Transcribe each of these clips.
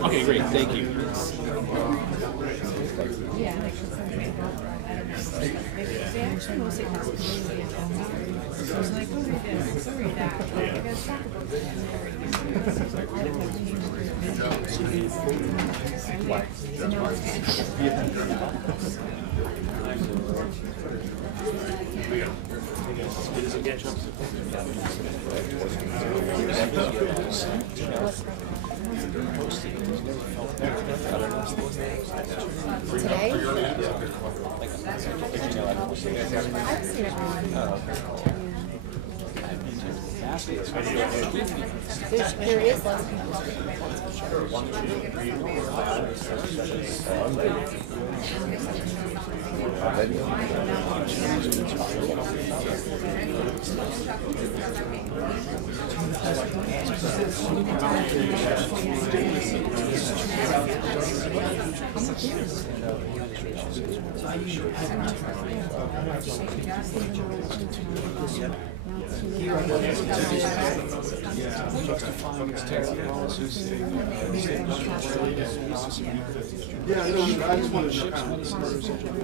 Okay, great. Thank you. Today? I've seen it on. There is less people. Yeah, no, I just wanted to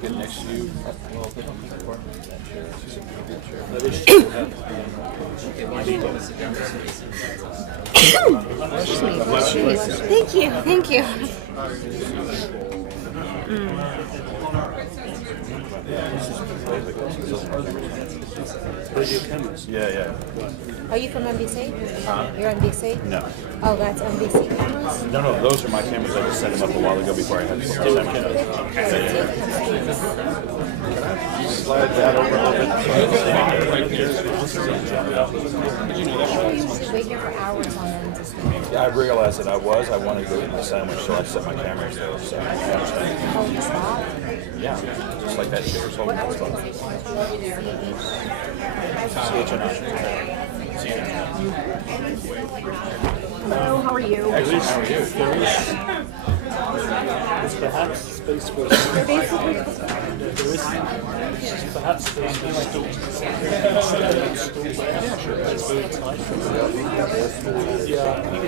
Get next to you. Thank you, thank you. Yeah. Are you from NBC? You're NBC? No. Oh, that's NBC cameras? No, those are my cameras. I just set them up a while ago before I had to slide that over a little You used to wait here for hours on them to sleep. bit. Yeah, I realized that I wanted to go eat my sandwich, so I set my cameras there. So, Oh, you stopped? yeah, just like that chair's holding that spot. See you tonight. See you tonight. Hello, how are you? Excellent. How are you? There's perhaps space for perhaps space for stools. That's very tight. Yeah, I think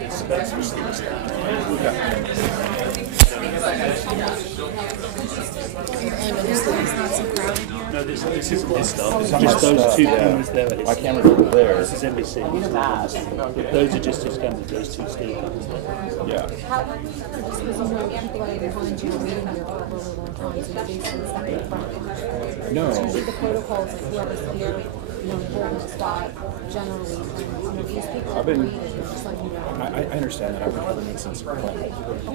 it's space for stools. It's not so crowded here. No, this This is his stuff. It's my just those stuff, two yeah. cameras there. It's, My camera's over there. This is NBC. But those are just his cameras. Those two still cameras there. Yeah. How long have you been just because you know people that behind you waiting here for a really long time, so you basically step in front. No. It's usually the protocols of whoever's here, holding the spot generally. These people are waiting, just like you know. I understand that. I would never make sense of playing.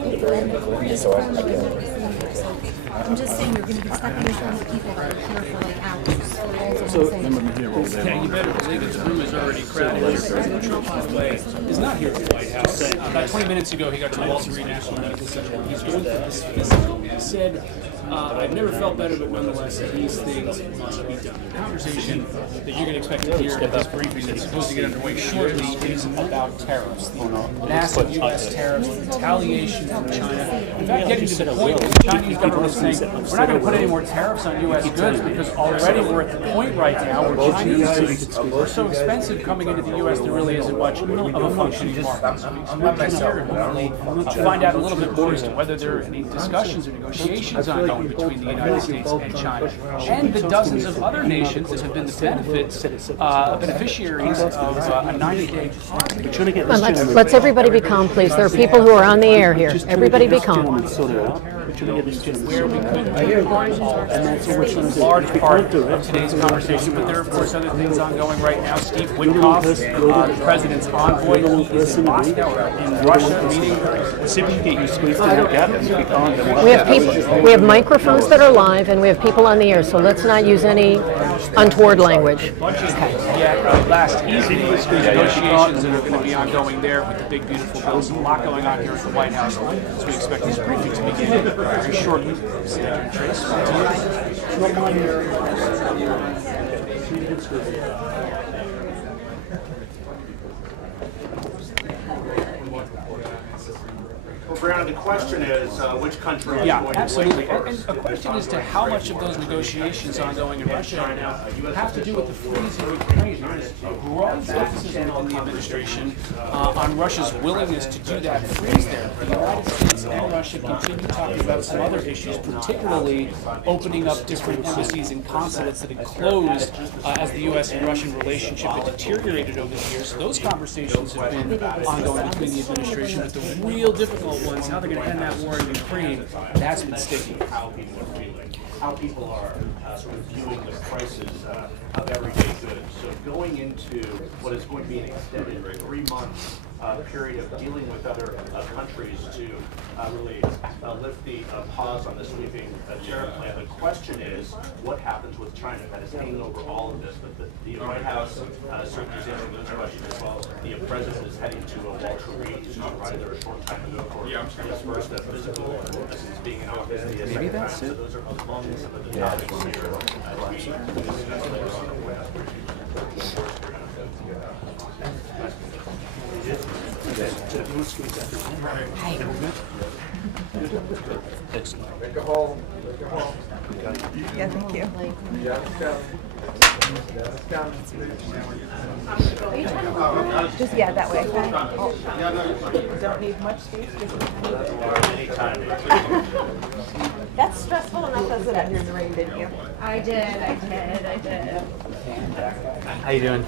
They're very indifferent, so I get it. I'm just saying you're going to be stepping in front of people that are here for like hours. So remember me here all day Yeah, you better believe it. The room is already crowded. President Trump, by the way, is not here at the White House. About 20 minutes ago, he got to Walter Reed National Medical Center. He's going through this physical. He said, I've never felt better, but nonetheless, these things must be done. The conversation that you're going to expect to hear at this briefing that's supposed to get underway shortly is about tariffs. The massive U.S. tariffs, retaliation from China. In fact, getting to the point where the Chinese government is saying, we're not going to put any more tariffs on U.S. goods because already we're at the point right now where Chinese goods are so expensive coming into the U.S. there really isn't much of a functioning market. So we're here to find out a little bit more as to whether there are any discussions or negotiations ongoing between the United States and China, and the dozens of other nations that have been the beneficiaries of a 90-day. Let's everybody be calm, please. There are people who are on the air here. Everybody be calm. Where we could and that's what we're trying to do. Large part of today's conversation, but there are of course other things ongoing right now. Steve Witkoff, the president's envoy, is in Moscow, in Russia, meeting. See if we can get you squeezed in that gap and be calm. We have people. We have microphones that are live, and we have people on the air. So let's not use any untoward language. Last evening, there's negotiations that are going to be ongoing there with the big beautiful bills. A lot going on here at the White House, so we expect this briefing to begin very shortly. Trace, Well, Brianna, the question is, which country is yeah, going absolutely. to win And a question as to how much of those negotiations ongoing in Russia right now have to do with the freeze of Ukraine. There's growing skepticism in the administration on Russia's willingness to do that freeze there. The United States and Russia continue talking about some other issues, particularly opening up different embassies and consulates that had closed as the U.S. and Russian relationship had deteriorated over the years. So those conversations have been ongoing between the administration, but the real difficult ones, how they're going to end that war in Ukraine, that's been sticky. how people are sort of viewing the prices of everyday goods. So going into what is going to be an extended 3-month period of dealing with other countries to really lift the pause on the sweeping tariff plan. The question is, what happens with China? That is hanging over all of this. But the White House certainly is answering those questions as well. The president is heading to Walter Reed, who arrived there a short time ago for his first physical since being in office. Maybe that's it. So those are among some of the topics here. Yeah, thank you. Just, yeah, that way. Don't need much space. That's stressful enough as it is. You're in the rain, didn't you? I did. How you doing?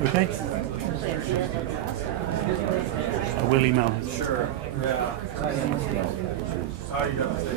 Okay. I will email him. Sure. Yeah. How you gonna say?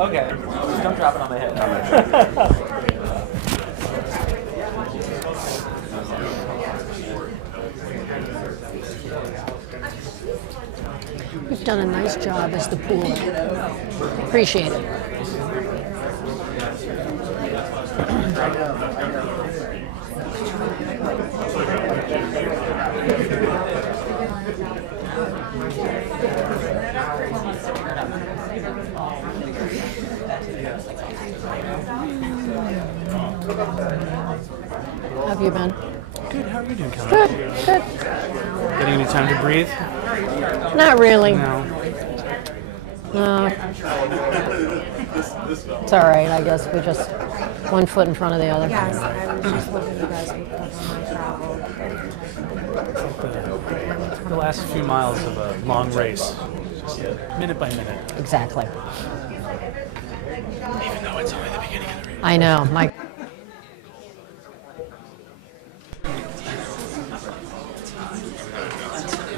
Okay, just don't drop it on my head. done a nice job as the pool. Appreciate it. How have you been? Good. How are you doing, Karoline? Good, good. Getting any time to breathe? Not really. No. No. It's all right, I guess. We just one foot in front of the other. Yes, I was just looking you guys would cover my travel. The last few miles of a long race, just minute by minute. Exactly. Even though it's only the beginning of the race. I know, Mike.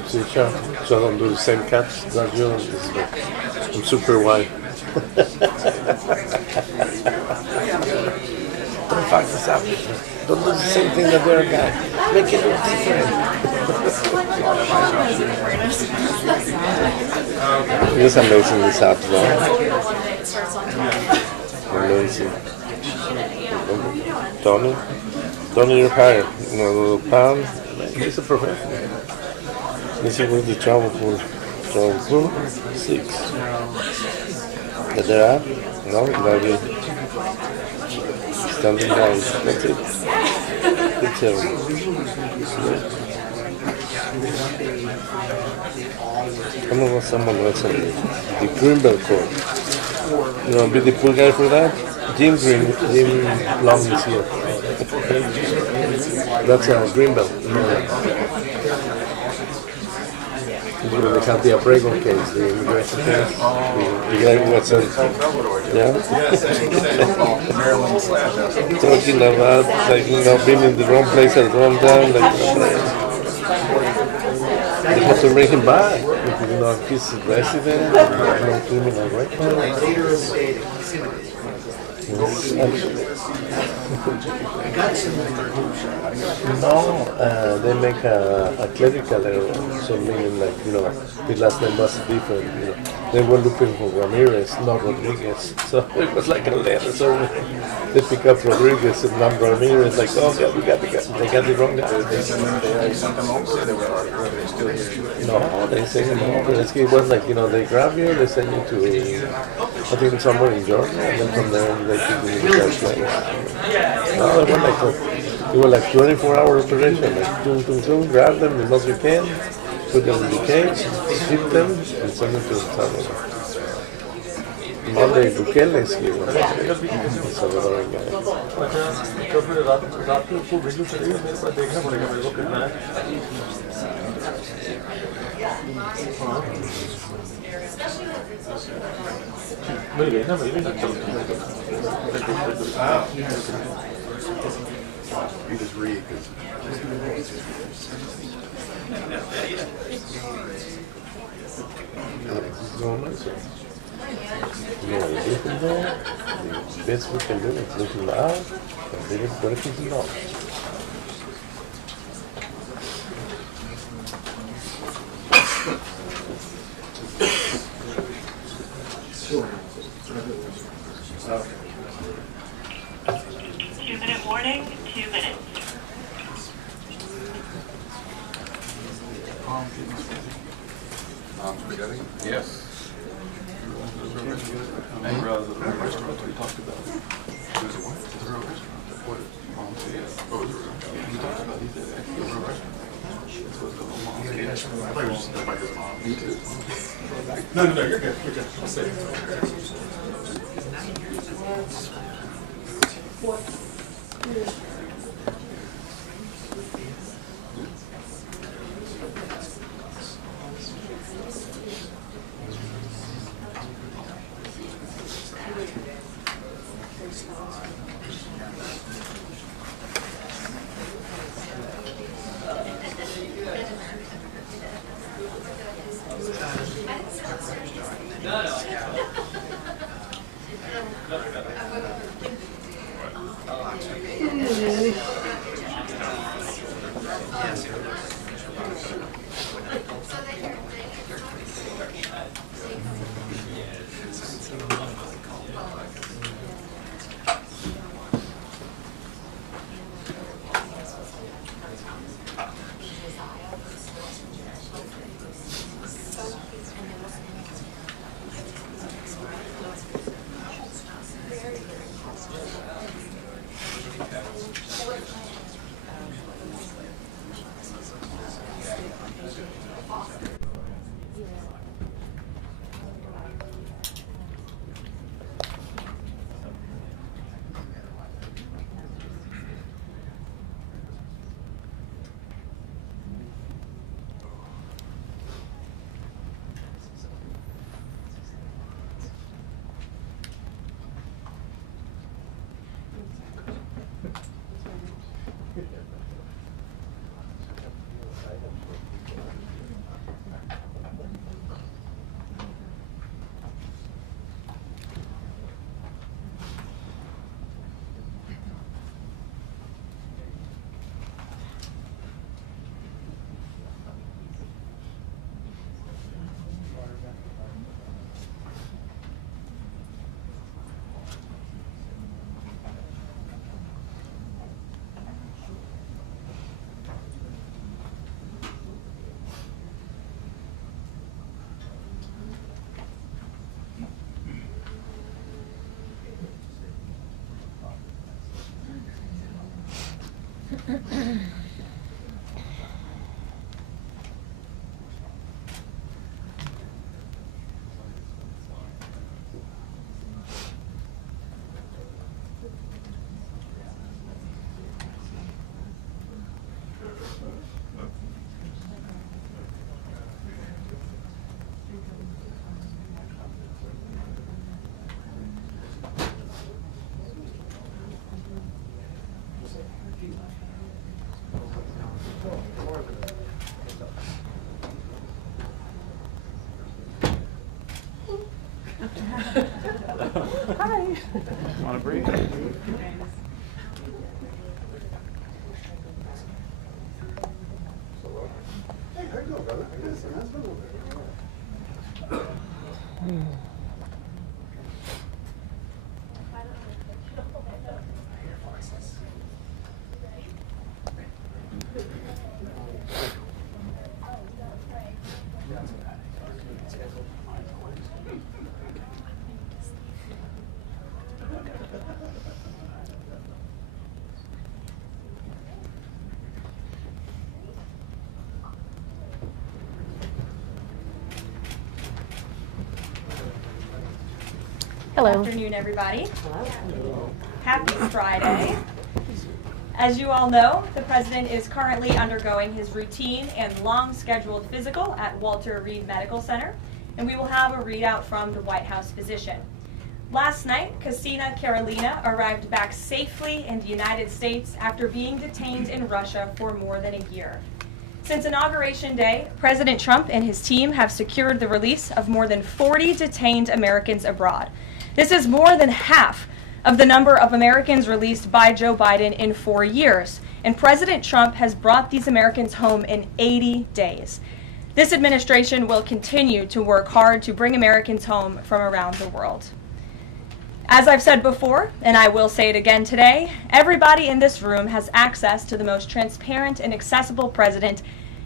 See, so I don't do the same cuts that you do. I'm super wide. Don't fuck this up. Don't do the same thing that the other guy. Make it look different. It's amazing this app, though. Amazing. Tony, you're hired. You know, a little pound. He's a professional. This is what the travel for. Travel for 6. Get their app. No, that'll be standing down. That's it. Good tell. Come on, someone else. The Greenbelt Court. You want to be the pool guy for that? Jim Long is here. That's a Greenbelt. They have the Abrego case, the immigration case. The guy who was yeah? Talking about, like, you know, being in the wrong place at the wrong time. Like, they have to bring him back. Because, you know, he's a resident, no criminal record. No, they make a clerical error, so meaning, like, you know, the last name was different. You know, they were looking for Ramirez, not Rodriguez. So it was like a letter. So they pick up Rodriguez and not Ramirez. Like, oh God, they got the wrong guy. No, they say no. It was like, you know, they grab you, they send you to, I think somewhere in Georgia, and then from there they take you to the first place. No, it was like 24-hour operation. Like, boom, grab them as much as you can, put them in the cage, ship them, and send them to El Salvador. Monday Bukele is here. El Salvador guy. You just read because. The best we can do is look him out and leave it where it is not. Two-minute warning, 2 minutes. Spaghetti? Yes. And the restaurant we talked about. There's a what? The real restaurant. What? Oh, the real. We talked about these days. The real restaurant. It's supposed to go home. I thought you were just like his mom. Me too. No, you're good. You're good. I'll say it. Hi. Want to breathe? Hello. Good afternoon, everybody. Happy Friday. As you all know, the President is currently undergoing his routine and long-scheduled physical at Walter Reed Medical Center, and we will have a readout from the White House physician. Last night, Kassina Karolina arrived back safely in the United States after being detained in Russia for more than a year. Since Inauguration Day, President Trump and his team have secured the release of more than 40 detained Americans abroad. This is more than half of the number of Americans released by Joe Biden in 4 years, and President Trump has brought these Americans home in 80 days. This administration will continue to work hard to bring Americans home from around the world. As I've said before, and I will say it again today, everybody in this room has access to the most transparent and accessible president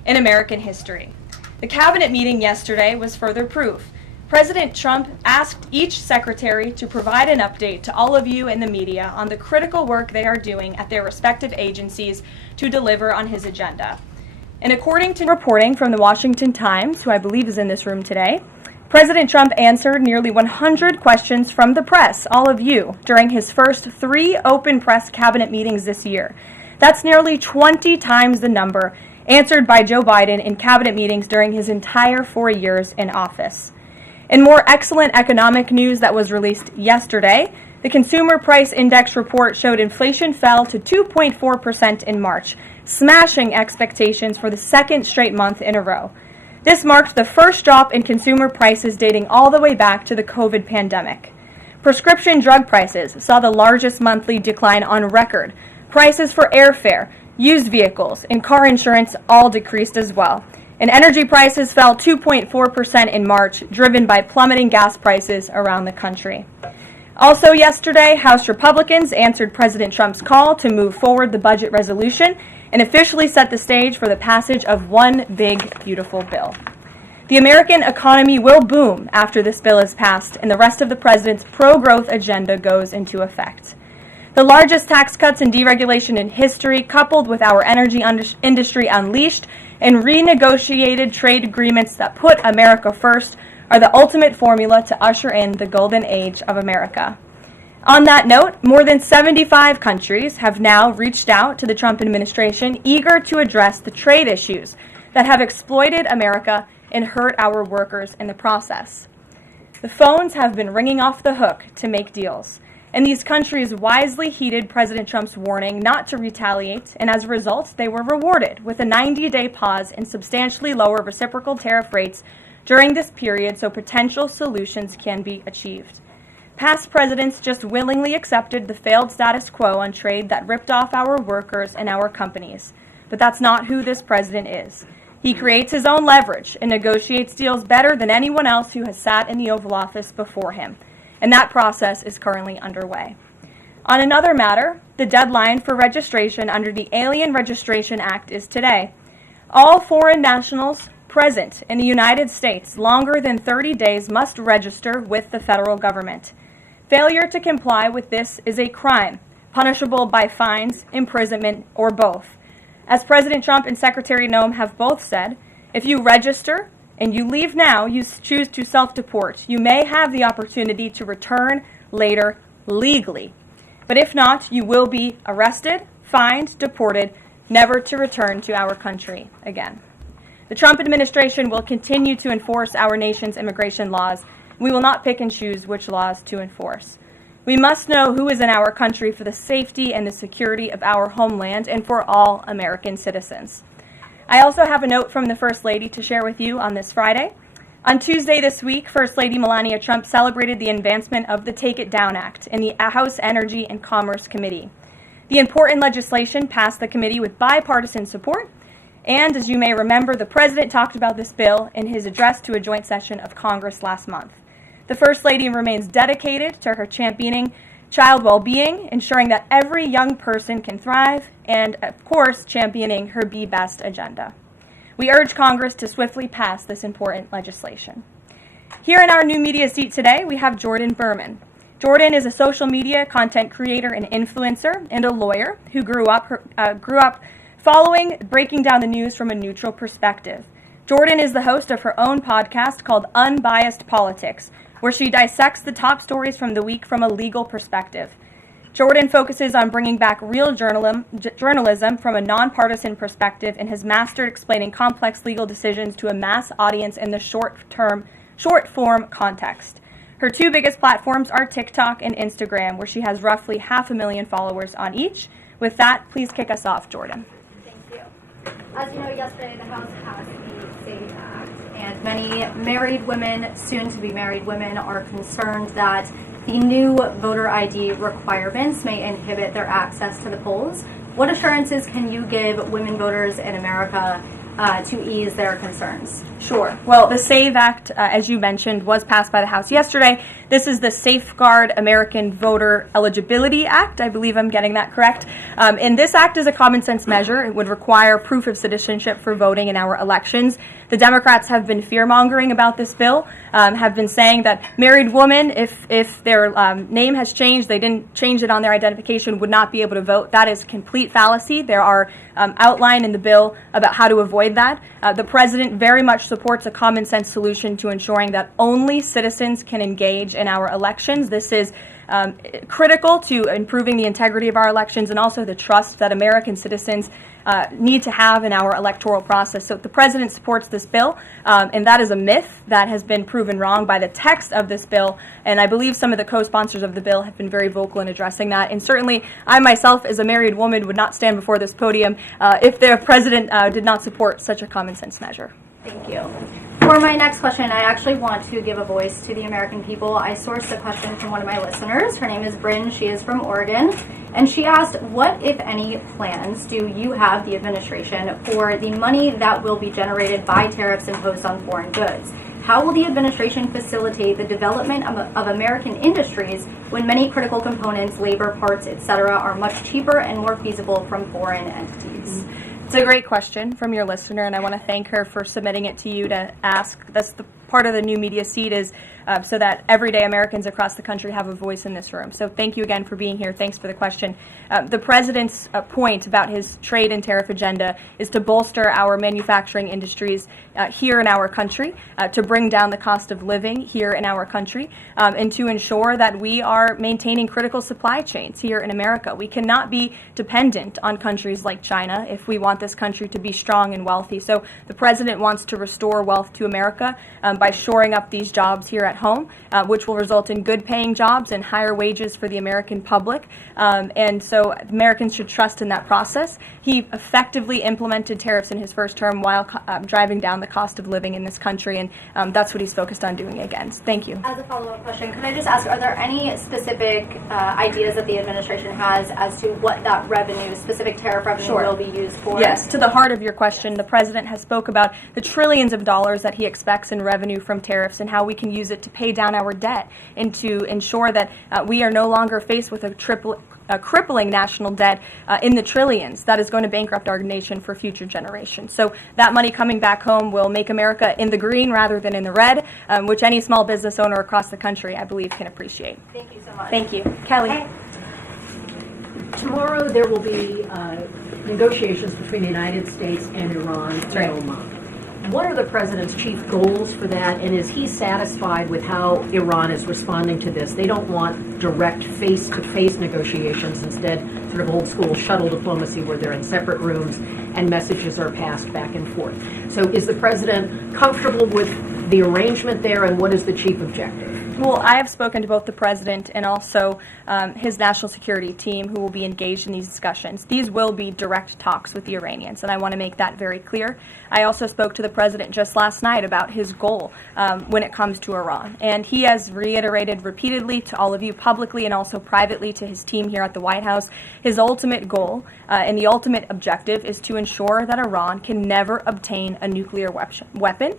in American history. The cabinet meeting yesterday was further proof. President Trump asked each secretary to provide an update to all of you in the media on the critical work they are doing at their respective agencies to deliver on his agenda. And according to reporting from the Washington Times, who I believe is in this room today, President Trump answered nearly 100 questions from the press, all of you, during his first 3 open press cabinet meetings this year. That's nearly 20 times the number answered by Joe Biden in cabinet meetings during his entire 4 years in office. In more excellent economic news that was released yesterday, the Consumer Price Index report showed inflation fell to 2.4% in March, smashing expectations for the second straight month in a row. This marked the first drop in consumer prices dating all the way back to the COVID pandemic. Prescription drug prices saw the largest monthly decline on record. Prices for airfare, used vehicles, and car insurance all decreased as well. And energy prices fell 2.4% in March, driven by plummeting gas prices around the country. Also yesterday, House Republicans answered President Trump's call to move forward the budget resolution and officially set the stage for the passage of one big, beautiful bill. The American economy will boom after this bill is passed and the rest of the president's pro-growth agenda goes into effect. The largest tax cuts and deregulation in history, coupled with our energy industry unleashed and renegotiated trade agreements that put America first, are the ultimate formula to usher in the golden age of America. On that note, more than 75 countries have now reached out to the Trump administration, eager to address the trade issues that have exploited America and hurt our workers in the process. The phones have been ringing off the hook to make deals, and these countries wisely heeded President Trump's warning not to retaliate, and as a result, they were rewarded with a 90-day pause and substantially lower reciprocal tariff rates during this period so potential solutions can be achieved. Past presidents just willingly accepted the failed status quo on trade that ripped off our workers and our companies. But that's not who this president is. He creates his own leverage and negotiates deals better than anyone else who has sat in the Oval Office before him. And that process is currently underway. On another matter, the deadline for registration under the Alien Registration Act is today. All foreign nationals present in the United States longer than 30 days must register with the federal government. Failure to comply with this is a crime, punishable by fines, imprisonment, or both. As President Trump and Secretary Noem have both said, if you register and you leave now, you choose to self-deport, you may have the opportunity to return later legally. But if not, you will be arrested, fined, deported, never to return to our country again. The Trump administration will continue to enforce our nation's immigration laws. We will not pick and choose which laws to enforce. We must know who is in our country for the safety and the security of our homeland and for all American citizens. I also have a note from the First Lady to share with you on this Friday. On Tuesday this week, First Lady Melania Trump celebrated the advancement of the Take It Down Act in the House Energy and Commerce Committee. The important legislation passed the committee with bipartisan support, and as you may remember, the President talked about this bill in his address to a joint session of Congress last month. The First Lady remains dedicated to her championing child well-being, ensuring that every young person can thrive, and, of course, championing her Be Best agenda. We urge Congress to swiftly pass this important legislation. Here in our new media seat today, we have Jordan Berman. Jordan is a social media content creator and influencer and a lawyer who grew up following breaking down the news from a neutral perspective. Jordan is the host of her own podcast called Unbiased Politics, where she dissects the top stories from the week from a legal perspective. Jordan focuses on bringing back real journalism from a nonpartisan perspective and has mastered explaining complex legal decisions to a mass audience in the short-form context. Her two biggest platforms are TikTok and Instagram, where she has roughly 500,000 followers on each. With that, please kick us off, Jordan. Thank you. As you know, yesterday the House passed the SAVE Act, and many married women, soon-to-be married women, are concerned that the new voter ID requirements may inhibit their access to the polls. What assurances can you give women voters in America to ease their concerns? Sure. Well, the SAVE Act, as you mentioned, was passed by the House yesterday. This is the Safeguard American Voter Eligibility Act. I believe I'm getting that correct. And this act is a common sense measure. It would require proof of citizenship for voting in our elections. The Democrats have been fear-mongering about this bill, have been saying that married women, if their name has changed, they didn't change it on their identification, would not be able to vote. That is complete fallacy. There are outlined in the bill about how to avoid that. The president very much supports a common sense solution to ensuring that only citizens can engage in our elections. This is critical to improving the integrity of our elections and also the trust that American citizens need to have in our electoral process. So the president supports this bill, and that is a myth that has been proven wrong by the text of this bill, and I believe some of the co-sponsors of the bill have been very vocal in addressing that, and certainly I myself as a married woman would not stand before this podium if the president did not support such a common sense measure. Thank you. For my next question, I actually want to give a voice to the American people. I sourced a question from one of my listeners. Her name is Bryn. She is from Oregon. And she asked, what, if any, plans do you have, the administration, for the money that will be generated by tariffs imposed on foreign goods? How will the administration facilitate the development of American industries when many critical components, labor, parts, etc., are much cheaper and more feasible from foreign entities? It's a great question from your listener, and I want to thank her for submitting it to you to ask. That's the part of the new media seat is so that everyday Americans across the country have a voice in this room. So thank you again for being here. Thanks for the question. The president's point about his trade and tariff agenda is to bolster our manufacturing industries here in our country, to bring down the cost of living here in our country, and to ensure that we are maintaining critical supply chains here in America. We cannot be dependent on countries like China if we want this country to be strong and wealthy. So the president wants to restore wealth to America by shoring up these jobs here at home, which will result in good paying jobs and higher wages for the American public. And so Americans should trust in that process. He effectively implemented tariffs in his first term while driving down the cost of living in this country, and that's what he's focused on doing again. Thank you. As a follow-up question, could I just ask, are there any specific ideas that the administration has as to what that revenue, specific tariff revenue, will be used for? Yes, to the heart of your question, the president has spoke about the trillions of dollars that he expects in revenue from tariffs and how we can use it to pay down our debt and to ensure that we are no longer faced with a crippling national debt in the trillions that is going to bankrupt our nation for future generations. So that money coming back home will make America in the green rather than in the red, which any small business owner across the country, I believe, can appreciate. Thank you so much. Thank you. Kelly. Hey. Tomorrow there will be negotiations between the United States and Iran in Oman. What are the president's chief goals for that, and is he satisfied with how Iran is responding to this? They don't want direct face-to-face negotiations, instead sort of old-school shuttle diplomacy where they're in separate rooms and messages are passed back and forth. So is the president comfortable with the arrangement there, and what is the chief objective? Well, I have spoken to both the president and also his national security team who will be engaged in these discussions. These will be direct talks with the Iranians, and I want to make that very clear. I also spoke to the president just last night about his goal when it comes to Iran, and he has reiterated repeatedly to all of you publicly and also privately to his team here at the White House, his ultimate goal and the ultimate objective is to ensure that Iran can never obtain a nuclear weapon.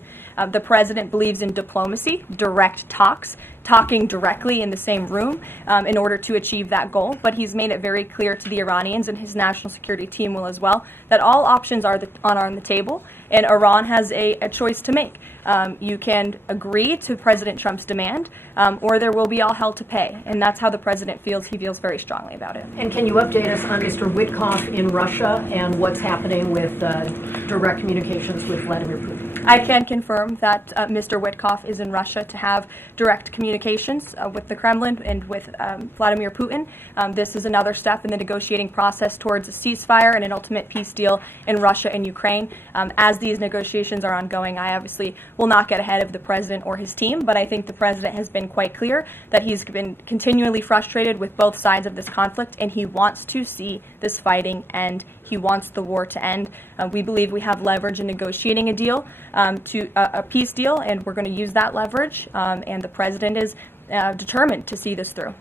The president believes in diplomacy, direct talks, talking directly in the same room in order to achieve that goal. But he's made it very clear to the Iranians, and his national security team will as well, that all options are on the table, and Iran has a choice to make. You can agree to President Trump's demand, or there will be all hell to pay. And that's how the president feels. He feels very strongly about it. And can you update us on Mr. Witkoff in Russia and what's happening with direct communications with Vladimir Putin? I can confirm that Mr. Witkoff is in Russia to have direct communications with the Kremlin and with Vladimir Putin. This is another step in the negotiating process towards a ceasefire and an ultimate peace deal in Russia and Ukraine. As these negotiations are ongoing, I obviously will not get ahead of the president or his team, but I think the president has been quite clear that he's been continually frustrated with both sides of this conflict, and he wants to see this fighting end. He wants the war to end. We believe we have leverage in negotiating a deal, to a peace deal, and we're going to use that leverage, and the president is determined to see this through.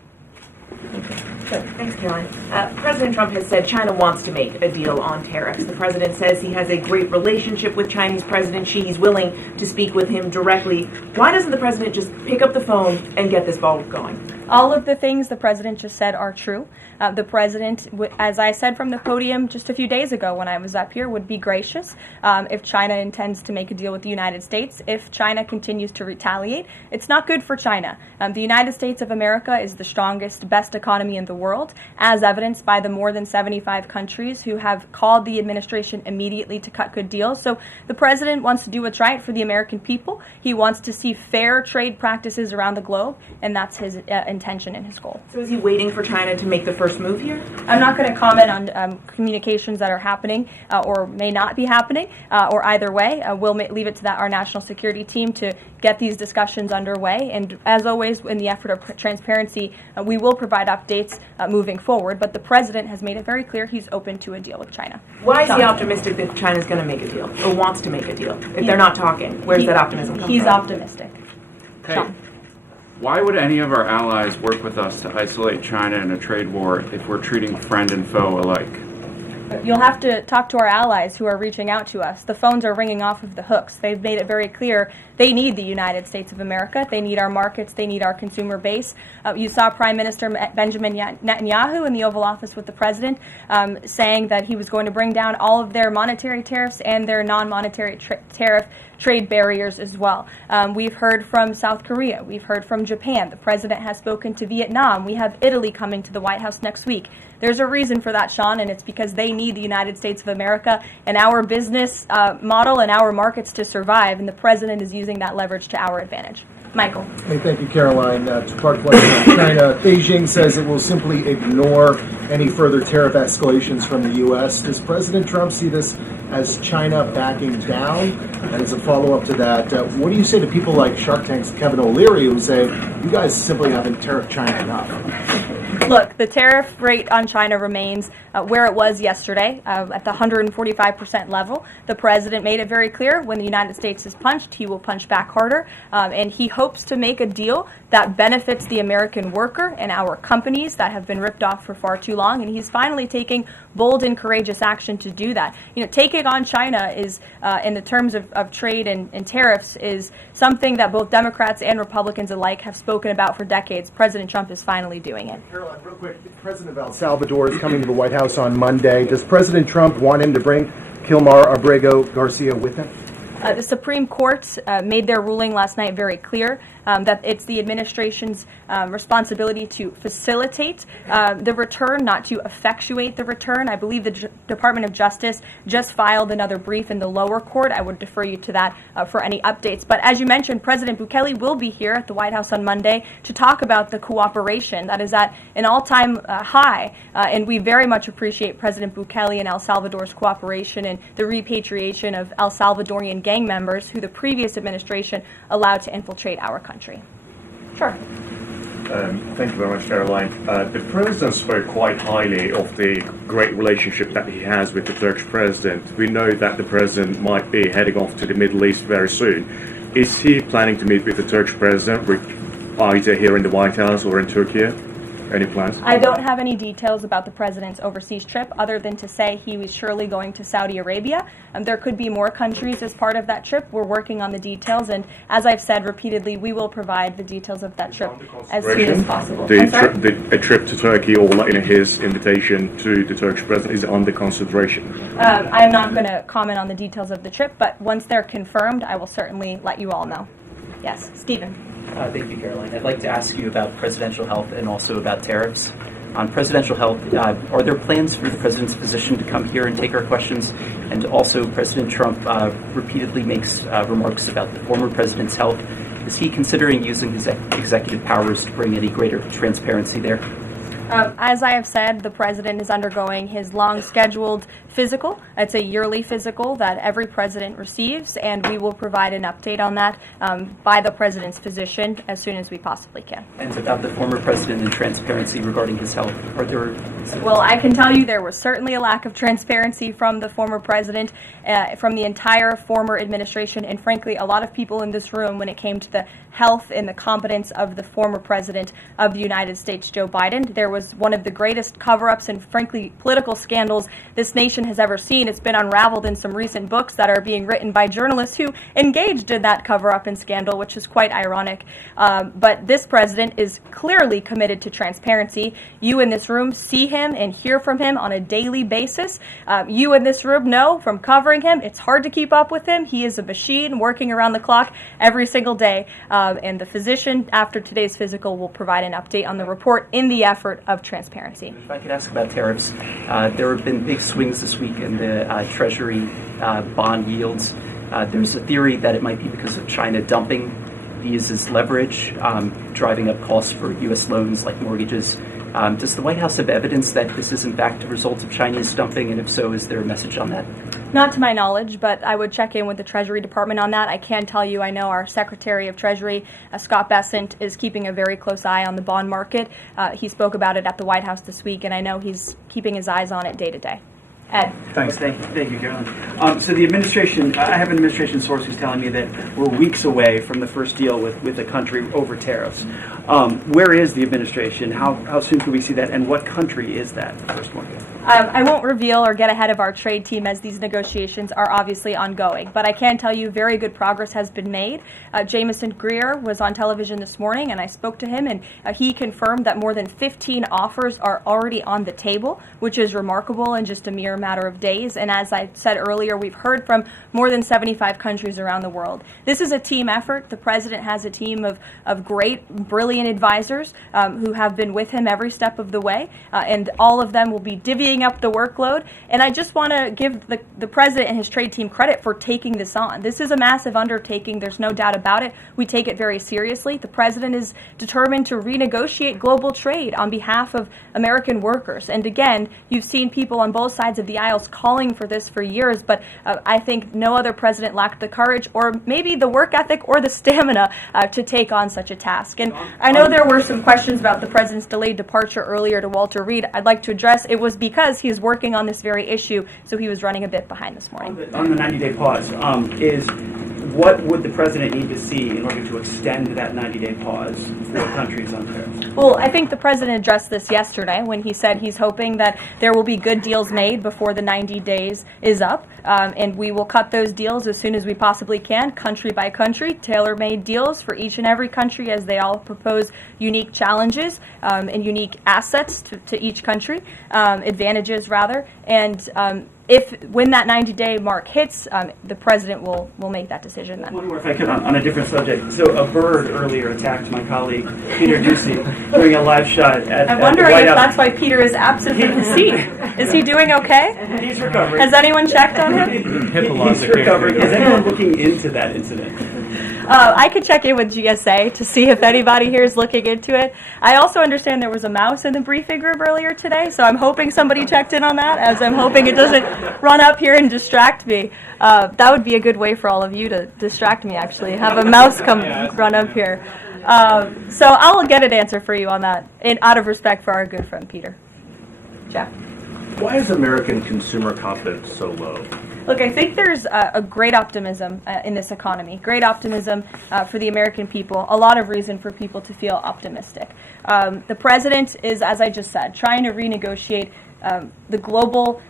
Thanks, Caroline. President Trump has said China wants to make a deal on tariffs. The president says he has a great relationship with Chinese President Xi. He's willing to speak with him directly. Why doesn't the president just pick up the phone and get this ball going? All of the things the president just said are true. The president, as I said from the podium just a few days ago when I was up here, would be gracious if China intends to make a deal with the United States. If China continues to retaliate, it's not good for China. The United States of America is the strongest, best economy in the world, as evidenced by the more than 75 countries who have called the administration immediately to cut good deals. So the president wants to do what's right for the American people. He wants to see fair trade practices around the globe, and that's his intention and his goal. So is he waiting for China to make the first move here? I'm not going to comment on communications that are happening or may not be happening, or either way. We'll leave it to our national security team to get these discussions underway. And as always, in the effort of transparency, we will provide updates moving forward. But the president has made it very clear he's open to a deal with China. Why is he optimistic that China's going to make a deal or wants to make a deal? If they're not talking, where's that optimism come from? He's optimistic. Hey, why would any of our allies work with us to isolate China in a trade war if we're treating friend and foe alike? You'll have to talk to our allies who are reaching out to us. The phones are ringing off of the hooks. They've made it very clear they need the United States of America. They need our markets. They need our consumer base. You saw Prime Minister Benjamin Netanyahu in the Oval Office with the president saying that he was going to bring down all of their monetary tariffs and their non-monetary tariff trade barriers as well. We've heard from South Korea. We've heard from Japan. The president has spoken to Vietnam. We have Italy coming to the White House next week. There's a reason for that, Sean, and it's because they need the United States of America and our business model and our markets to survive, and the president is using that leverage to our advantage. Michael. Hey, thank you, Caroline. Two-part question on China. Beijing says it will simply ignore any further tariff escalations from the U.S. Does President Trump see this as China backing down? And as a follow-up to that, what do you say to people like Shark Tank's Kevin O'Leary who say, you guys simply haven't tariffed China enough? Look, the tariff rate on China remains where it was yesterday, at the 145% level. The president made it very clear when the United States is punched, he will punch back harder, and he hopes to make a deal that benefits the American worker and our companies that have been ripped off for far too long, and he's finally taking bold and courageous action to do that. You know, taking on China is, in the terms of trade and tariffs, is something that both Democrats and Republicans alike have spoken about for decades. President Trump is finally doing it. Caroline, real quick, the president of El Salvador is coming to the White House on Monday. Does President Trump want him to bring Kilmar Abrego Garcia with him? The Supreme Court made their ruling last night very clear that it's the administration's responsibility to facilitate the return, not to effectuate the return. I believe the Department of Justice just filed another brief in the lower court. I would defer you to that for any updates. But as you mentioned, President Bukele will be here at the White House on Monday to talk about the cooperation that is at an all-time high. And we very much appreciate President Bukele and El Salvador's cooperation in the repatriation of El Salvadorian gang members who the previous administration allowed to infiltrate our country. Sure. Thank you very much, Caroline. The President spoke quite highly of the great relationship that he has with the Turkish President. We know that the President might be heading off to the Middle East very soon. Is he planning to meet with the Turkish President, either here in the White House or in Turkey? Any plans? I don't have any details about the president's overseas trip other than to say he was surely going to Saudi Arabia. There could be more countries as part of that trip. We're working on the details, and as I've said repeatedly, we will provide the details of that trip as soon as possible. A trip to Turkey, or his invitation to the Turkish President, is under consideration? I'm not going to comment on the details of the trip, but once they're confirmed, I will certainly let you all know. Yes, Stephen. Thank you, Caroline. I'd like to ask you about presidential health and also about tariffs. On presidential health, are there plans for the president's physician to come here and take our questions? And also, President Trump repeatedly makes remarks about the former president's health. Is he considering using his executive powers to bring any greater transparency there? As I have said, the president is undergoing his long-scheduled physical. It's a yearly physical that every president receives, and we will provide an update on that by the president's physician as soon as we possibly can. And about the former president and transparency regarding his health, are there... Well, I can tell you there was certainly a lack of transparency from the former president, from the entire former administration, and frankly, a lot of people in this room when it came to the health and the competence of the former president of the United States, Joe Biden. There was one of the greatest cover-ups and, frankly, political scandals this nation has ever seen. It's been unraveled in some recent books that are being written by journalists who engaged in that cover-up and scandal, which is quite ironic. But this president is clearly committed to transparency. You in this room see him and hear from him on a daily basis. You in this room know from covering him, it's hard to keep up with him. He is a machine working around the clock every single day. And the physician, after today's physical, will provide an update on the report in the effort of transparency. If I could ask about tariffs, there have been big swings this week in the Treasury bond yields. There's a theory that it might be because of China dumping these as leverage, driving up costs for U.S. loans like mortgages. Does the White House have evidence that this is in fact a result of Chinese dumping, and if so, is there a message on that? Not to my knowledge, but I would check in with the Treasury Department on that. I can tell you I know our Secretary of Treasury, Scott Bessent, is keeping a very close eye on the bond market. He spoke about it at the White House this week, and I know he's keeping his eyes on it day to day. Ed. Thanks. Thank you, Caroline. So the administration, I have an administration source who's telling me that we're weeks away from the first deal with the country over tariffs. Where is the administration? How soon can we see that? And what country is that first one? I won't reveal or get ahead of our trade team as these negotiations are obviously ongoing, but I can tell you very good progress has been made. Jameson Greer was on television this morning, and I spoke to him, and he confirmed that more than 15 offers are already on the table, which is remarkable in just a mere matter of days. And as I said earlier, we've heard from more than 75 countries around the world. This is a team effort. The president has a team of great, brilliant advisors who have been with him every step of the way, and all of them will be divvying up the workload. And I just want to give the president and his trade team credit for taking this on. This is a massive undertaking. There's no doubt about it. We take it very seriously. The president is determined to renegotiate global trade on behalf of American workers. And again, you've seen people on both sides of the aisles calling for this for years, but I think no other president lacked the courage or maybe the work ethic or the stamina to take on such a task. And I know there were some questions about the president's delayed departure earlier to Walter Reed. I'd like to address it was because he's working on this very issue, so he was running a bit behind this morning. On the 90-day pause, what would the president need to see in order to extend that 90-day pause for countries on tariffs? Well, I think the president addressed this yesterday when he said he's hoping that there will be good deals made before the 90 days is up, and we will cut those deals as soon as we possibly can, country by country, tailor-made deals for each and every country as they all propose unique challenges and unique assets to each country, advantages rather, and when that 90-day mark hits, the president will make that decision then. One more, if I could, on a different subject. So a bird earlier attacked my colleague Peter Ducey doing a live shot at I'm wondering the White if House. that's why Peter is absent from his seat. Is he doing okay? He's recovering. Has anyone checked on him? He's recovering. Is anyone looking into that incident? I could check in with GSA to see if anybody here is looking into it. I also understand there was a mouse in the briefing room earlier today, so I'm hoping somebody checked in on that, as I'm hoping it doesn't run up here and distract me. That would be a good way for all of you to distract me, actually. Have a mouse come run up here. So I'll get an answer for you on that, out of respect for our good friend Peter. Jeff? Why is American consumer confidence so low? Look, I think there's a great optimism in this economy, great optimism for the American people, a lot of reason for people to feel optimistic. The president is, as I just said, trying to renegotiate the global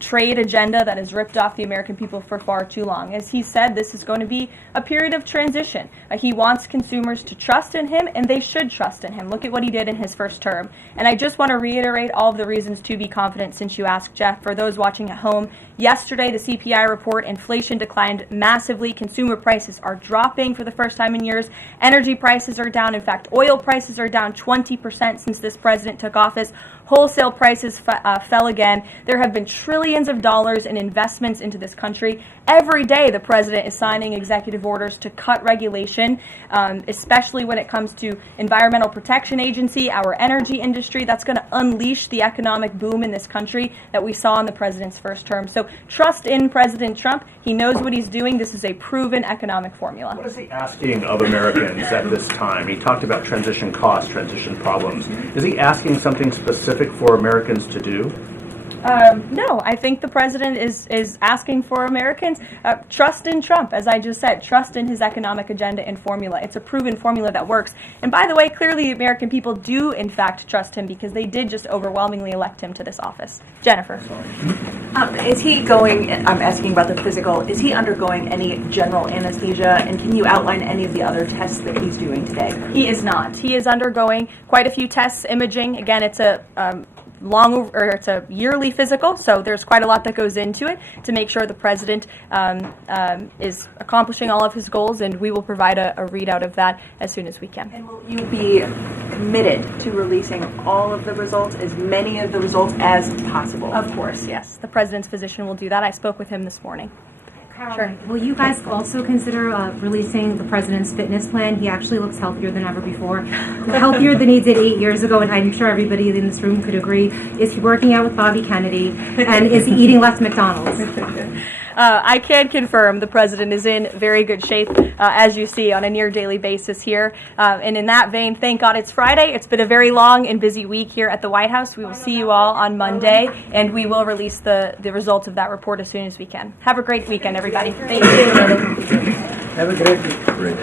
trade agenda that has ripped off the American people for far too long. As he said, this is going to be a period of transition. He wants consumers to trust in him, and they should trust in him. Look at what he did in his first term. And I just want to reiterate all of the reasons to be confident since you asked, Jeff. For those watching at home, yesterday the CPI report, inflation declined massively. Consumer prices are dropping for the first time in years. Energy prices are down. In fact, oil prices are down 20% since this president took office. Wholesale prices fell again. There have been trillions of dollars in investments into this country. Every day the president is signing executive orders to cut regulation, especially when it comes to Environmental Protection Agency, our energy industry. That's going to unleash the economic boom in this country that we saw in the president's first term. So trust in President Trump. He knows what he's doing. This is a proven economic formula. What is he asking of Americans at this time? He talked about transition costs, transition problems. Is he asking something specific for Americans to do? No, I think the president is asking for Americans trust in Trump, as I just said, trust in his economic agenda and formula. It's a proven formula that works. And by the way, clearly the American people do in fact trust him because they did just overwhelmingly elect him to this office. Jennifer. Is he going, I'm asking about the physical, is he undergoing any general anesthesia, and can you outline any of the other tests that he's doing today? He is not. He is undergoing quite a few tests, imaging. Again, it's a it's a yearly physical, so there's quite a lot that goes into it to make sure the president is accomplishing all of his goals, and we will provide a readout of that as soon as we can. And will you be committed to releasing all of the results, as many of the results as possible? Of course, yes. The president's physician will do that. I spoke with him this morning. Sure. Will you guys also consider releasing the president's fitness plan? He actually looks healthier than ever before. Healthier than he did 8 years ago, and I'm sure everybody in this room could agree. Is he working out with Bobby Kennedy? And is he eating less McDonald's? I can confirm the president is in very good shape, as you see, on a near daily basis here. And in that vein, thank God it's Friday. It's been a very long and busy week here at the White House. We will see you all on Monday, and we will release the results of that report as soon as we can. Have a great weekend, everybody. Thank you. Have a great week. Great.